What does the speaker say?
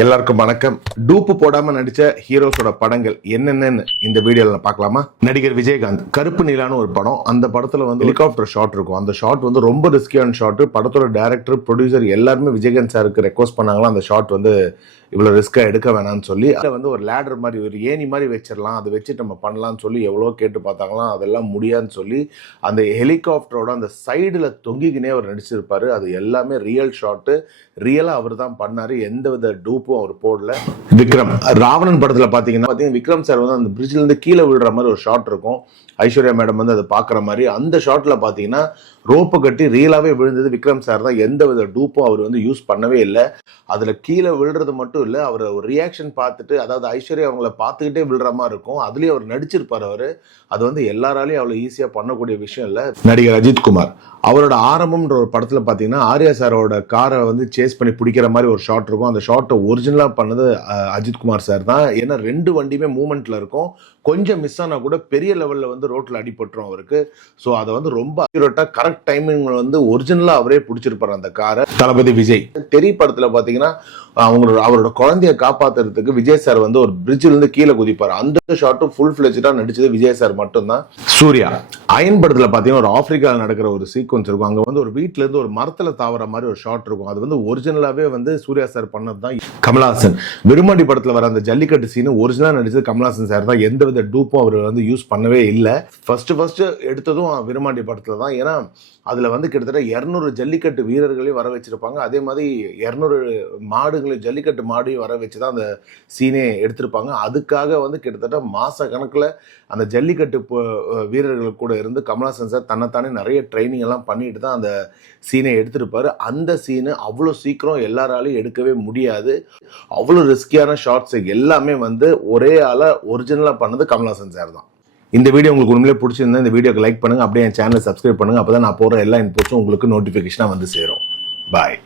எல்லாருக்கும் வணக்கம். டூப்பு போடாம நடிச்ச ஹீரோஸோட படங்கள் என்னென்னு இந்த வீடியோல பார்க்கலாமா? நடிகர் விஜயகாந்த் கருப்பு நீலான்னு ஒரு படம். அந்த படத்துல வந்து ஹெலிகாப்டர் ஷாட் இருக்கும். அந்த ஷாட் வந்து ரொம்ப ரிஸ்கியான ஷாட். படத்தோட டைரக்டர், ப்ரொடியூசர் எல்லாருமே விஜயகாந்த் சாருக்கு ரெக்வஸ்ட் பண்ணாங்களா அந்த ஷாட் வந்து இவ்வளவு ரிஸ்கா எடுக்க வேணாம்னு சொல்லி. அதை வந்து ஒரு லேடர் மாதிரி, ஒரு ஏணி மாதிரி வச்சிடலாம், அதை வச்சு நம்ம பண்ணலாம்னு சொல்லி எவ்வளோ கேட்டு பார்த்தாங்களாம். அதெல்லாம் முடியாதுன்னு சொல்லி அந்த ஹெலிகாப்டரோட அந்த சைடுல தொங்கிக்கினே அவர் நடிச்சிருப்பாரு. அது எல்லாமே ரியல் ஷாட்டு. ரியலா அவர் தான் பண்ணாரு. எந்த வித டூப்பும் அவர் போடல. விக்ரம் ராவணன் படத்துல பாத்தீங்கன்னா விக்ரம் சார் வந்து அந்த பிரிட்ஜ்ல இருந்து கீழே விழுற மாதிரி ஒரு ஷாட் இருக்கும். ஐஸ்வர்யா மேடம் வந்து அதை பாக்குற மாதிரி. அந்த ஷாட்ல பாத்தீங்கன்னா ரோப்பை கட்டி ரியலாவே விழுந்தது விக்ரம் சார் தான். எந்த வித டூப்பும் அவர் வந்து யூஸ் பண்ணவே இல்லை. அதுல கீழே விழுறது மட்டும் இல்ல, அவர் ஒரு ரியாக்ஷன் பார்த்துட்டு, அதாவது ஐஸ்வர்யா அவங்கள பார்த்துக்கிட்டே விழுற மாதிரி இருக்கும். அதுலயும் அவர் நடிச்சிருப்பாரு. அவரு அது வந்து எல்லாராலையும் அவ்வளவு ஈஸியா பண்ணக்கூடிய விஷயம் இல்ல. நடிகர் அஜித்குமார் அவரோட ஆரம்பம்ன்ற ஒரு படத்துல பாத்தீங்கன்னா ஆர்யா சாரோட காரை வந்து சேஸ் பண்ணி பிடிக்கிற மாதிரி ஒரு ஷாட் இருக்கும். அந்த ஷாட்டை ஒரிஜினலா பண்ணது அஜித்குமார் சார் தான். ஏன்னா ரெண்டு வண்டியுமே மூவ்மெண்ட்ல இருக்கும். கொஞ்சம் மிஸ் ஆனா கூட பெரிய லெவல்ல வந்து ரோட்ல அடிபட்டுரும் அவருக்கு. ஸோ அதை வந்து ரொம்ப அக்யூரேட்டா கரெக்ட் டைமிங் வந்து ஒரிஜினலா அவரே பிடிச்சிருப்பாரு அந்த காரை. தளபதி விஜய் தெரி படத்துல பாத்தீங்கன்னா அவரோட குழந்தைய காப்பாத்துறதுக்கு விஜய் சார் வந்து ஒரு பிரிட்ஜ்ல இருந்து கீழே குதிப்பாரு. அந்த ஷாட்டும் ஃபுல் ஃபிளெஜ்டா நடிச்சது விஜய் சார் மட்டும் தான். சூர்யா அயன் படத்துல பாத்தீங்கன்னா ஒரு ஆப்பிரிக்காவில் நடக்கிற ஒரு சீக்வன்ஸ் இருக்கும். அங்க வந்து ஒரு வீட்டுல இருந்து ஒரு மரத்துல தாவற மாதிரி ஒரு ஷாட் இருக்கும். அது வந்து ஒரிஜினலாவே வந்து சூர்யா சார் பண்ணது தான். கமலஹாசன் விருமாண்டி படத்துல வர அந்த ஜல்லிக்கட்டு சீன் ஒரிஜினலா நடிச்சது கமலஹாசன் சார் தான். எந்த வித டூப்பும் அவர் வந்து யூஸ் பண்ணவே இல்லை. ஃபர்ஸ்ட் எடுத்ததும் விருமாண்டி படத்துல தான். ஏன்னா அதுல வந்து கிட்டத்தட்ட 200 ஜல்லிக்கட்டு வீரர்களையும் வர வச்சிருப்பாங்க. அதே மாதிரி 200 மாடுகளையும், ஜல்லிக்கட்டு மாடையும் வர வச்சுதான் அந்த சீனே எடுத்திருப்பாங்க. அதுக்காக வந்து கிட்டத்தட்ட மாச கணக்குல அந்த ஜல்லிக்கட்டு வீரர்கள் கூட இருந்து கமலஹாசன் சார் தன்னைத்தானே நிறைய ட்ரைனிங் எல்லாம் பண்ணிட்டு தான் அந்த சீனை எடுத்திருப்பாரு. அந்த சீனு அவ்வளோ சீக்கிரம் எல்லாராலையும் எடுக்கவே முடியாது. அவ்வளோ ரிஸ்கியான ஷாட்ஸ் எல்லாமே வந்து ஒரே ஆளா ஒரிஜினலா பண்ணது கமலஹாசன் சார் தான். இந்த வீடியோ உங்களுக்கு உண்மையிலே பிடிச்சிருந்தா இந்த வீடியோக்கு லைக் பண்ணுங்க. அப்படியே என் சேனலை சப்ஸ்கிரைப் பண்ணுங்க. அப்பதான் நான் போற எல்லா இன்புட்ஸும் உங்களுக்கு நோட்டிபிகேஷனா வந்து சேரும். பாய்.